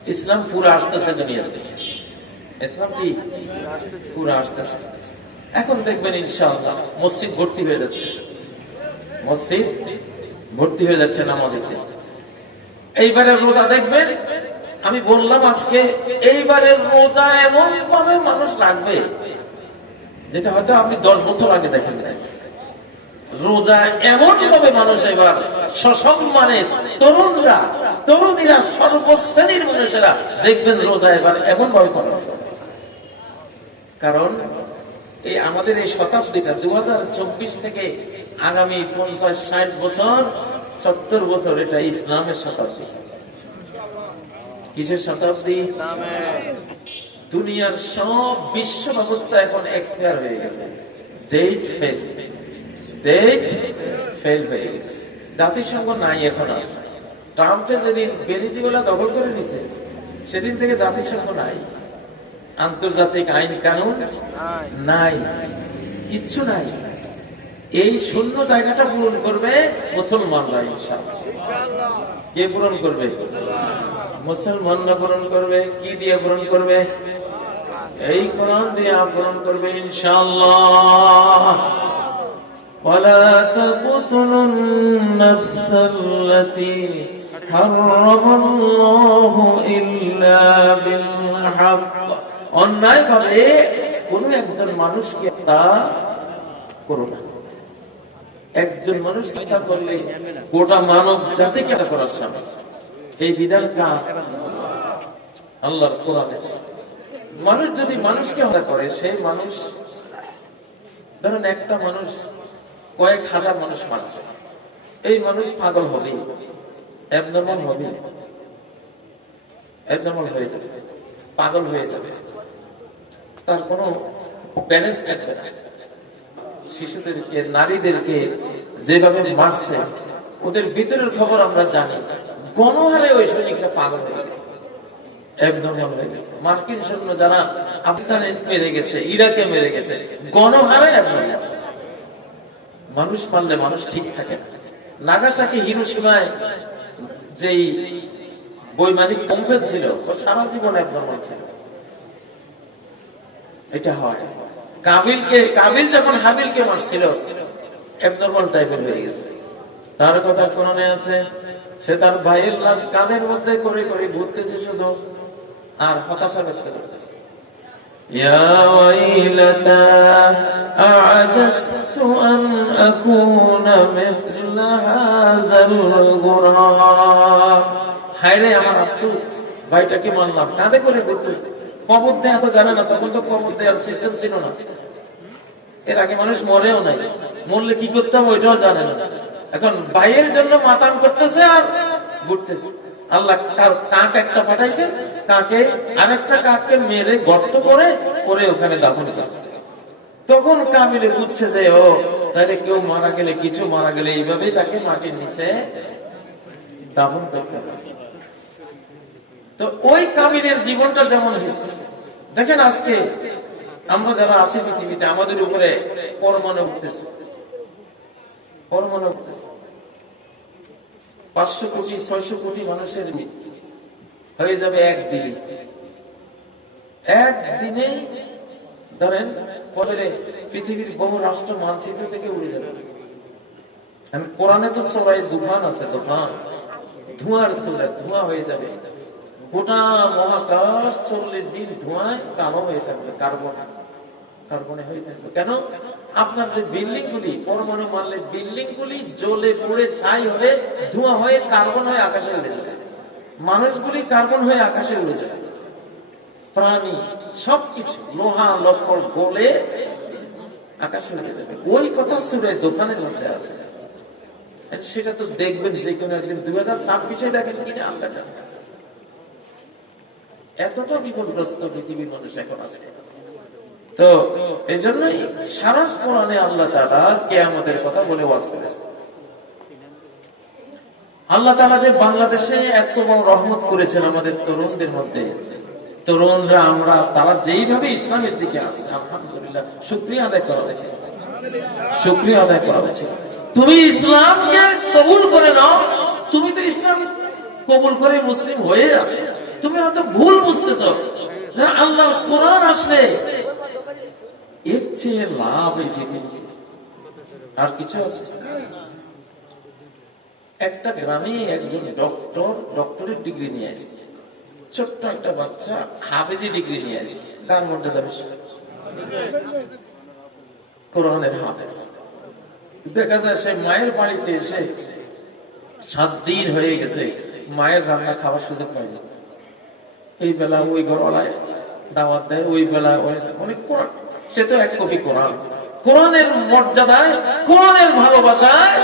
ইসলাম পুরো আসতেছে দুনিয়াতে। ইসলাম কি পুরো আসতেছে। এখন দেখবেন ইনশাআল্লাহ মসজিদ ভর্তি হয়ে যাচ্ছে, মসজিদ ভর্তি হয়ে যাচ্ছে নামাজেতে। এইবারের রোজা দেখবেন, আমি বললাম আজকে এইবারের রোজা এমন ভাবে মানুষ রাখবে যেটা হয়তো আপনি 10 বছর আগে দেখেন নাই। রোজা এমন ভাবে মানুষ এবার সসম্মানের তরুণরা, তরুণীরা, সর্বশ্রেণীর মানুষেরা দেখবেন রোজা এবার এমন ভাবে করা হবে। কারণ এই আমাদের এই শতাব্দীটা 2024 থেকে আগামী 50-60 বছর 70 বছর এটা ইসলামের শতাব্দী। কিসের শতাব্দী? দুনিয়ার সব বিশ্ব ব্যবস্থা এখন এক্সপায়ার হয়ে গেছে, ডেট ফেল হয়ে গেছে। জাতিসংঘ নাই এখন আর। ট্রাম্পে যেদিন ভেনেজুয়েলা দখল করে নিছে সেদিন থেকে জাতিসংঘ নাই, আন্তর্জাতিক আইন কানুন নাই, কিচ্ছু নাই। এই শূন্য জায়গাটা পূরণ করবে মুসলমানরা ইনশাআল্লাহ। কে পূরণ করবে? মুসলমানরা পূরণ করবে। কি দিয়ে পূরণ করবে? এই কোরআন দিয়ে পূরণ করবে ইনশাআল্লাহ। ولا تقتلوا النفس التي حرم الله إلا بالحق। অন্যায় ভাবে কোন একজন মানুষকে হত্যা করো না। একজন মানুষকে হত্যা করলে গোটা মানব জাতিকে হত্যা করার সামিল। এই বিধান কার? আল্লাহর কোরআনে। মানুষ যদি মানুষকে হত্যা করে, সেই মানুষ, ধরেন একটা মানুষ কয়েক হাজার মানুষ মারছে, এই মানুষ পাগল হবে, অ্যাবনর্মাল হবে, অ্যাবনর্মাল হয়ে যাবে, পাগল হয়ে যাবে, তার কোনো ব্যালেন্স থাকবে না। শিশুদেরকে, নারীদেরকে যেভাবে মারছে, ওদের ভিতরের খবর আমরা জানি। গণহারে ওই সৈনিকরা পাগল হয়ে গেছে, অ্যাবনর্মাল হয়ে গেছে। মার্কিন সৈন্য যারা আফগানিস্তানে মেরে গেছে, ইরাকে মেরে গেছে, গণহারে অ্যাবনর্মাল। মানুষ মারলে মানুষ ঠিক থাকে। নাগাসাকি হিরোশিমায় যেই বৈমানিক কমফেট ছিল, সারা জীবন অ্যাবনর্মাল ছিল। এটা হয়। কাবিল যখন হাবিলকে মারছিল, অ্যাবনর্মাল টাইপের হয়ে গেছে। তার কথা কোরআনে আছে, সে তার ভাইয়ের লাশ কাঁধের মধ্যে করে করে ঘুরতেছে শুধু, আর হতাশা ব্যক্ত করতেছে। يا ويلتى أعجزت أن أكون مثل هذا الغراب। হায় রে আমার আফসোস, ভাইটাকে মারলাম, কাঁধে করে দেখতেছে। কবর দেয়া তো জানে না, তখন তো কবর দেওয়ার সিস্টেম ছিল না। এর আগে মানুষ মরেও নাই, মরলে কি করতে হবে ওইটাও জানে না। এখন ভাইয়ের জন্য মাতাম করতেছে আর ঘুরতেছে। আল্লাহ কাক একটা পাঠাইছে, কাকে আরেকটা কাককে মেরে গর্ত করে করে ওখানে দাফন করছে। তখন কাবিলে বুঝছে যে ও তাহলে কেউ মারা গেলে, কিছু মারা গেলে এইভাবেই তাকে মাটির নিচে দাফন করতে হবে। তো ওই কাবিলের জীবনটা যেমন হয়েছে দেখেন, আজকে আমরা যারা আছি পৃথিবীতে, আমাদের উপরে পরমাণু উঠতেছে, পরমাণু উঠতেছে। 500 কোটি 600 কোটি মানুষের মৃত্যু হয়ে যাবে একদিনে। ধরেন পরে পৃথিবীর বহু রাষ্ট্র মানচিত্র থেকে উড়ে যাবে। কোরআনে তো সবাই তুফান আছে, তুফান, ধোঁয়ার সূরা, ধোঁয়া হয়ে যাবে। গোটা মহাকাশ 40 দিন ধোঁয়ায় কালো হয়ে থাকবে, কার্বনে হয়ে থাকবে। কেন? আপনার যে বিল্ডিং গুলি, পরমাণু মারলে বিল্ডিং গুলি জ্বলে পুড়ে ছাই হয়ে, ধোঁয়া হয়ে, কার্বন হয়ে আকাশে উড়ে যাবে। মানুষগুলি কার্বন হয়ে আকাশে উড়ে যাবে, প্রাণী সবকিছু লোহা লক্কর গলে আকাশে উড়ে যাবে। ওই কথা সূরা দোকানের মধ্যে আছে। সেটা তো দেখবেন যে কোনো একদিন। 2026-এ দেখেন কিনা আমরা জানি। এতটা বিপদগ্রস্ত পৃথিবীর মানুষ এখন আছে। তো এই জন্যই সারা কোরআনে আল্লাহ তাআলা কিয়ামতের কথা বলে ওয়াজ করেছে। আল্লাহ তাআলা যে বাংলাদেশে এত বড় রহমত করেছেন আমাদের তরুণদের মধ্যে, তরুণরা আমরা, তারা যেইভাবে ইসলামের দিকে আসছে, আলহামদুলিল্লাহ, শুকরিয়া আদায় করা হয়েছে, শুকরিয়া আদায় করা হয়েছে। তুমি ইসলামকে কবুল করে নাও, তুমি তো ইসলাম কবুল করে মুসলিম হয়ে আসো। তুমি হয়তো ভুল বুঝতেছ। আল্লাহর কোরআন আসলে এর চেয়ে লাভ এই পৃথিবীতে আর কিছু আছে? একটা গ্রামে একজন ডক্টরের ডিগ্রি নিয়ে আসে, ছোট্ট একটা বাচ্চা হাফেজি ডিগ্রি নিয়ে আসে। কার মর্যাদা বেশি? কোরআনের হাফেজ। দেখা যায় সে মায়ের বাড়িতে এসে 7 দিন হয়ে গেছে, মায়ের রান্না খাওয়ার সুযোগ পায়নি। এই বেলা ওই ঘরওয়ালায় দাওয়াত দেয়, ওই বেলা অনেক কোরআন। সে তো এক কপি কোরআন। কোরআনের মর্যাদায়, কোরআনের ভালোবাসায়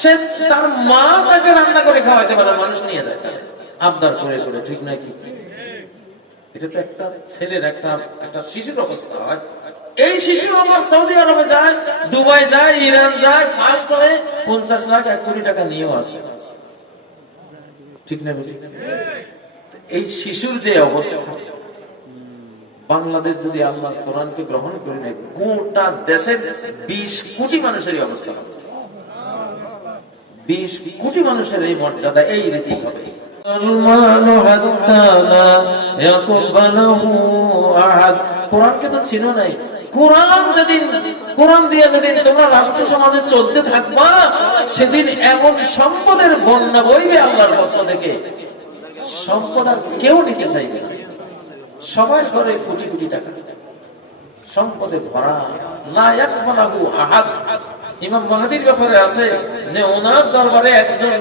সে তার মা তাকে রান্না করে খাওয়াইতে পারে, মানুষ নিয়ে যায় আবদার করে করে, ঠিক নাকি? এটা তো একটা ছেলের একটা শিশুর অবস্থা হয়। এই শিশু আমার সৌদি আরবে যায়, দুবাই যায়, ইরান যায়, ফার্স্ট হয়ে 50 লাখ 1 কোটি টাকা নিয়েও আসে, ঠিক না? এই শিশুর যে অবস্থা, বাংলাদেশ যদি আল্লাহর কোরআনকে গ্রহণ করে নেয়, গোটা দেশের 20 কোটি মানুষের অবস্থা হবে। 20 কোটি মানুষের এই মর্যাদা, এই রিজিক হবে। কোরআনকে তো চিনো নাই। কোরআন দিয়ে যেদিন তোমরা রাষ্ট্র সমাজে চলতে থাকবা, সেদিন এমন সম্পদের বন্যা বইবে আল্লাহর পক্ষ থেকে, সম্পদ আর কেউ নিতে চাইবে। সবাই করে কোটি কোটি টাকা সম্পদে ভরা, লা ইয়াকবালু আহাদ। ইমাম মাহদীর ব্যাপারে আছে যে ওনার দরবারে একজন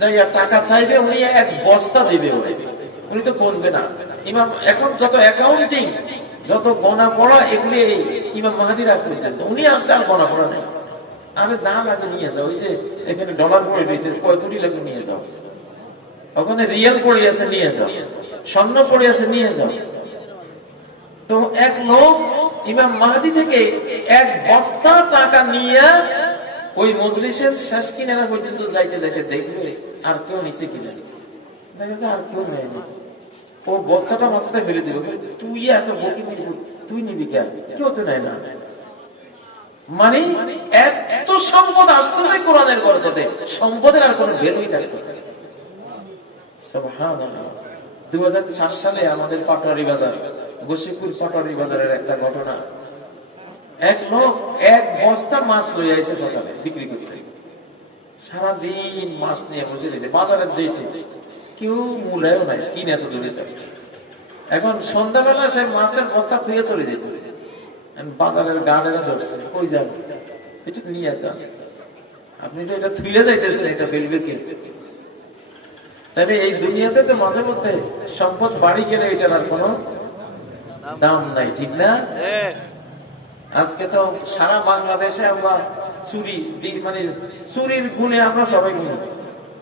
যাইয়া টাকা চাইবে, উনি 1 বস্তা দিবে, উনি তো গুনবে না। ইমাম এখন যত অ্যাকাউন্টিং, যত গণা পড়া, এগুলি ইমাম মাহদীর করতেন। উনি আসলে আর গণা পড়া নেই। আরে যা লাগে নিয়ে যাও, ওই যে এখানে ডলার পড়ে দিয়েছে, কয় কোটি লাগবে নিয়ে যাও, ওখানে রিয়াল পড়ে আছে নিয়ে যাও, স্বর্ণ পড়ে আছে নিয়ে যাও। তো এক লোক ইমাম মাহদী থেকে 1 বস্তা টাকা নিয়ে ওই মজলিসের শেষ কিনারা পর্যন্ত যাইতে যাইতে দেখবে আর কেউ নিচে কিনে, দেখেছে আর কেউ নেয়নি। ও বস্তাটা মাথাতে ফেলে দিল, তুই এত বকি তুই নিবি কেন, কেউ তো নেয় না। মানে এত সম্পদ আসতেছে কোরআনের বরকতে, সম্পদের আর কোন ভ্যালুই থাকতো না। সুবহানাল্লাহ। 2004 সালে আমাদের পাটোয়ারি বাজার, গোসিপুর পাটোয়ারি বাজারের একটা ঘটনা। এক লোক 1 বস্তা মাছ লই আইছে সকালে বিক্রি করতে, সারাদিন মাছ নিয়ে বসে রয়েছে বাজারের ডেটে, কেউ মূল্যায়ও নাই, কিনে এত দূরে যাবে। এখন সন্ধ্যাবেলা সে মাছের বস্তা থুয়ে চলে যেতেছে, বাজারের গার্ডেরা ধরছে, কই যাবে, এটা নিয়ে যান। আপনি যে এটা থুয়ে যাইতেছেন, এটা ফেলবে কে? তাহলে এই দুনিয়াতে তো মাঝে মধ্যে সম্পদ বাড়ি গেলে এটার আর কোনো দাম নাই, ঠিক না? আজকে তো সারা বাংলাদেশে আমরা চুরি, মানে চুরির গুণে আমরা সবাই গুণী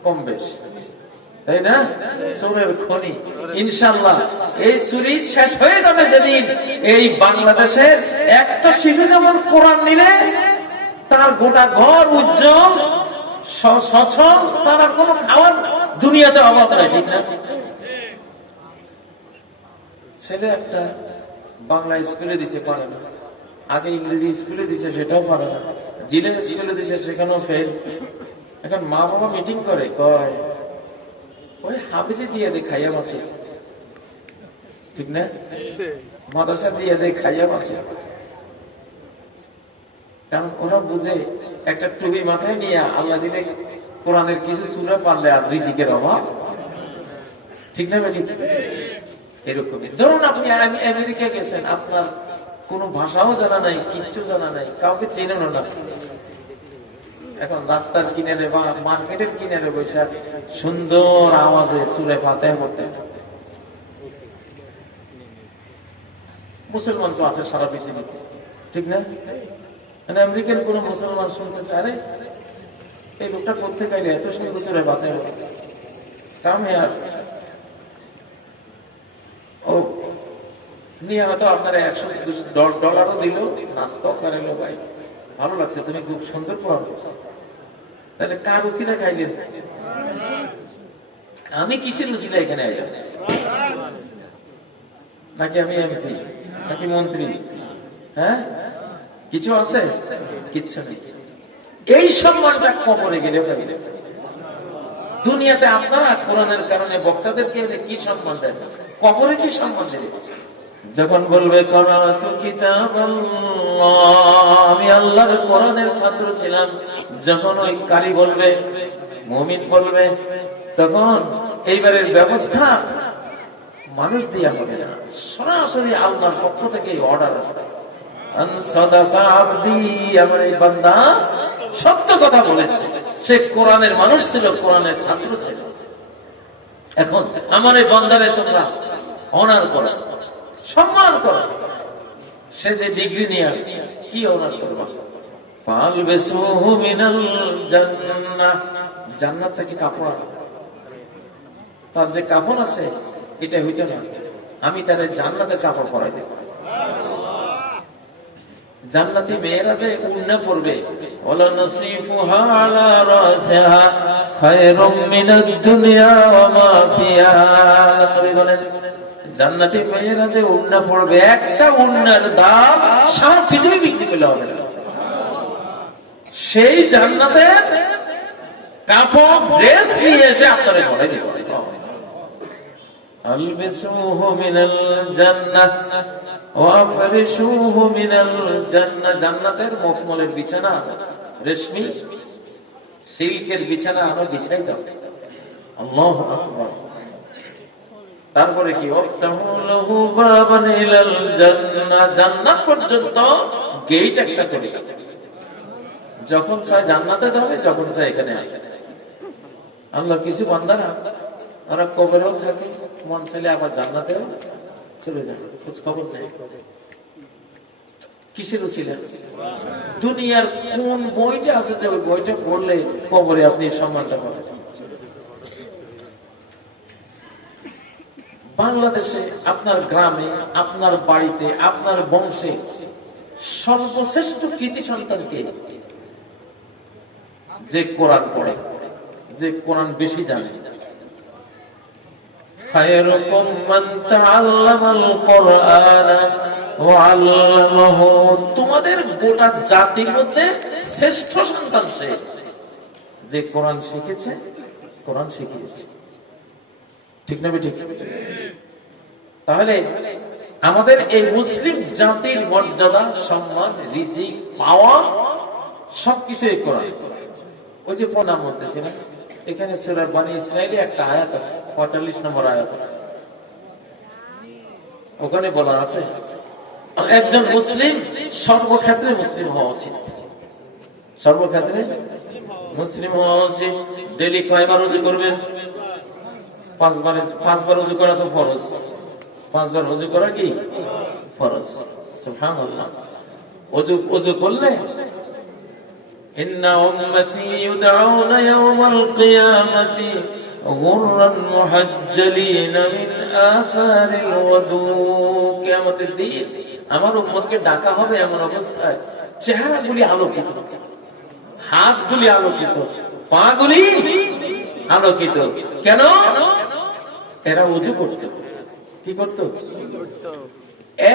কম বেশ, তাই না? চোরের খনি। ইনশাআল্লাহ এই চুরি শেষ হয়ে যাবে যেদিন এই বাংলাদেশের একটা শিশু যেমন কোরআন নিলে তার গোটা ঘর উজ্জ্বল সচ্ছল, তার আর কোনো খাওয়ার দুনিয়াতে অভাব নাই, ঠিক না? ছেলে একটা বাংলা স্কুলে দিতে পারে না, আগে ইংরেজি স্কুলে দিচ্ছে সেটাও পারে না, জিলে স্কুলে দিচ্ছে সেখানেও ফেল। এখন মা বাবা মিটিং করে, কয় ওই হাফিজি দিয়ে দে খাইয়া বাঁচে, ঠিক না? মাদ্রাসা দিয়ে দে খাইয়া বাঁচে। কারণ ওরা বুঝে একটা টুপি মাথায় নিয়ে আল্লাহ দিলে কোরআনের কিছু সূরা পারলে আর রিজিকের অভাব, ঠিক না? এরকমই ধরুন আপনি আমেরিকা গেছেন, আপনার কোনো ভাষাও জানা নাই, কিচ্ছু জানা নাই, কাউকে চেনেন না। এখন রাস্তার কিনারে বা মার্কেটের কিনারে বসে সুন্দর আওয়াজে সূরা ফাতিহা পড়তেছে। মুসলমান তো আছে সারা পৃথিবীতে, ঠিক না? আমেরিকান কোন মুসলমান শুনতেছে, আরে এই লোকটা করতে গেলে এত সুন্দর সূরা ফাতিহা পড়ে, কামে আর ও নিয়ে হয়তো আপনারা $100 দিল, নাস্তা করে, ভাই ভালো লাগছে, তুমি খুব সুন্দর পড়ানো। তাহলে কার উসিলা খাইলেন? আমি কিসের উসিলা এখানে আইলাম? নাকি আমি এমপি, নাকি মন্ত্রী? হ্যাঁ, কিছু আছে? কিচ্ছু নেই। এই সম্মানটা কবরে গেলে দুনিয়াতে আপনারা কোরআনের কারণে বক্তাদেরকে কি সম্মান দেন, কবরে কি সম্মান দেবে? যখন বলবে করাতু কিতাবাল্লাহ, আমি আল্লাহর কোরআনের ছাত্র ছিলাম, যখন ওই কারি বলবে, মুমিন বলবে, তখন এইবারের ব্যবস্থা মানুষ দিয়া হবে না, সরাসরি আল্লাহর পক্ষ থেকে অর্ডার আসবে, আমার এই বান্দা সত্য কথা বলেছে, সে কোরআনের মানুষ ছিল, কোরআনের ছাত্র ছিল। এখন আমার এই বান্দারে তোমরা অনার করো, সম্মান করো। সে যে ডিগ্রি নিয়ে আসছে, কি অনার করবা? ফালবিসুহু মিনাল জান্নাহ, জান্নাত থেকে কাপড়, তার যে কাফন আছে এটা হইতো না, আমি তার জান্নাতের কাপড় পরাই দেব। জান্নাতি মেয়েরা যে উন্না পড়বে, ওয়ালা নাসিফুহা আলা রাসিহা খায়রুম মিনাদ দুনিয়া ওয়া মা ফিহা, নবী বলেন জান্নাতি মেয়েরা যে উন্না পড়বে, একটা উন্নার দাম সারা পৃথিবী বিক্রি করলে হবে না। সেই জান্নাতের কাপড় ড্রেস নিয়ে এসে আপনারা পরাই দেব। আলবিসুহু মিনাল জান্নাহ ওয়া ফারিশুহু মিনাল জান্নাহ, জান্নাতের মখমলের বিছানা, রেশমি সিল্কের বিছানা আমরা বিছাই দাও। আল্লাহু আকবার। তারপরে কি, ওয়াফতাহু লাহু বাবান ইলাল জান্নাহ, জান্নাত পর্যন্ত গেট একটা করে, যখন চায় জান্নাতে যাবে, যখন চায় এখানে আসবে। আল্লাহর কিছু বান্দারা ওরা কবরেও থাকে, মন চাইলে আবার জান্নাতেও চলে যাবে, খোঁজ খবর চাই। কিসের উসিলা? দুনিয়ার কোন বইটা আছে যে ওই বইটা পড়লে কবরে আপনি সম্মানটা পাবেন? বাংলাদেশে আপনার গ্রামে, আপনার বাড়িতে, আপনার বংশে সর্বশ্রেষ্ঠ কৃতি সন্তানকে, যে কোরআন পড়ে, যে কোরআন বেশি জানে। খায়রুকুম মান তাআল্লামাল কুরআন ওয়া আল্লামাহু, তোমাদের গোটা জাতির মধ্যে শ্রেষ্ঠ সন্তান সে, যে কোরআন শিখেছে, কোরআন শিখিয়েছে। ঠিক না ঠিক? তাহলে আমাদের এই মুসলিম জাতির মর্যাদা, সম্মান, রিজিক পাওয়া সবকিছু এই কোরআন। ওই যে পড়ার মধ্যে ছিল, এখানে সূরা বনী ইসরাঈলে একটা আয়াত আছে, 45 নম্বর আয়াত, ওখানে বলা আছে একজন মুসলিম সর্বক্ষেত্রে মুসলিম হওয়া উচিত, সর্বক্ষেত্রে মুসলিম হওয়া উচিত। ডেইলি কয়বার ওযু করবেন? 5 বার ওযু করা তো ফরজ, 5 বার ওযু করা কি ফরজ। সুবহানাল্লাহ। ওযু করলে ইন্না উম্মতি ইউদআউনা ইয়াওমাল কিয়ামাতি গুররান মুহাজ্জালিনা মিন আসারিল ওযু, কিয়ামতের দিন আমার উম্মতকে ডাকা হবে এমন অবস্থায় চেহারাগুলি আলোকিত, হাতগুলি আলোকিত, পাগুলি আলোকিত। কেন? এরা ওযু করত। কি করত?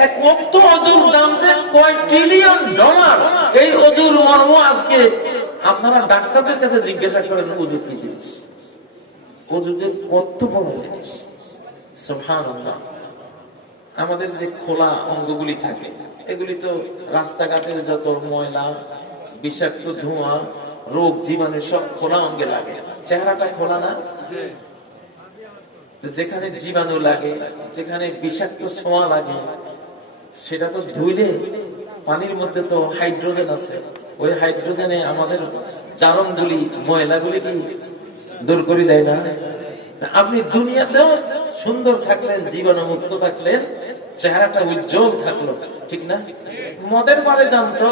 এক ওয়াক্ত ওযুর দাম যে কয় ট্রিলিয়ন ডলার। এই ওযুর মর্ম আজকে আপনারা ডাক্তারদের কাছে জিজ্ঞাসা করেন, ওযু কি জিনিস? ওযু যে কত বড় জিনিস। সুবহানাল্লাহ। আমাদের যে খোলা অঙ্গগুলি থাকে, এগুলি তো রাস্তাঘাটের যত ময়লা, বিষাক্ত ধোঁয়া, রোগ জীবাণু সব খোলা অঙ্গে লাগে। চেহারাটা খোলা না? যেখানে জীবাণু লাগে, যেখানে বিষাক্ত ছোঁয়া লাগে, সেটা তো ধুইলে, পানির মধ্যে তো হাইড্রোজেন আছে, ওই হাইড্রোজেনে আমাদের জারণগুলি, ময়লাগুলি কি দূর করে দেয় না? আপনি দুনিয়াতেও সুন্দর থাকলেন, জীবাণু মুক্ত থাকলেন, চেহারাটা উজ্জ্বল থাকলো, ঠিক না? মদের বারে জানতো,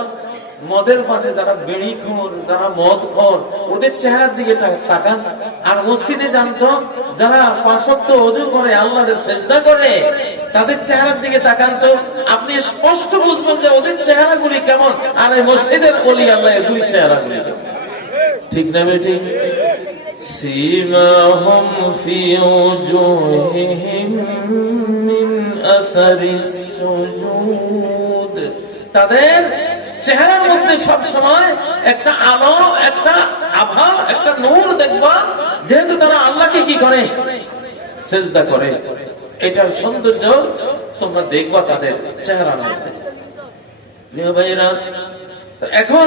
মদের বাদে যারা বেড়ি খোর, যারা মদ খোর, ওদের চেহারার দিকে তাকান। আর মসজিদে জানতো যারা 5 ওয়াক্ত ওযু করে, আল্লাহরে সিজদা করে, তাদের চেহারার দিকে তাকান, তো আপনি স্পষ্ট বুঝবেন যে ওদের চেহারাগুলি কেমন, আর এই মসজিদের ওলি আল্লাহ এগুলি চেহারাগুলি কেমন। ঠিক না ঠিক? সীমাহুম ফি উজুহিহিম মিন আসারিস সুজুদ, তাদের চেহারার মধ্যে সব সময় একটা আলো, একটা আভা, একটা নূর দেখবা, যেহেতু তারা আল্লাহকে কি করে, সেজদা করে। এটার সৌন্দর্য তোমরা দেখবা তাদের চেহারা। এখন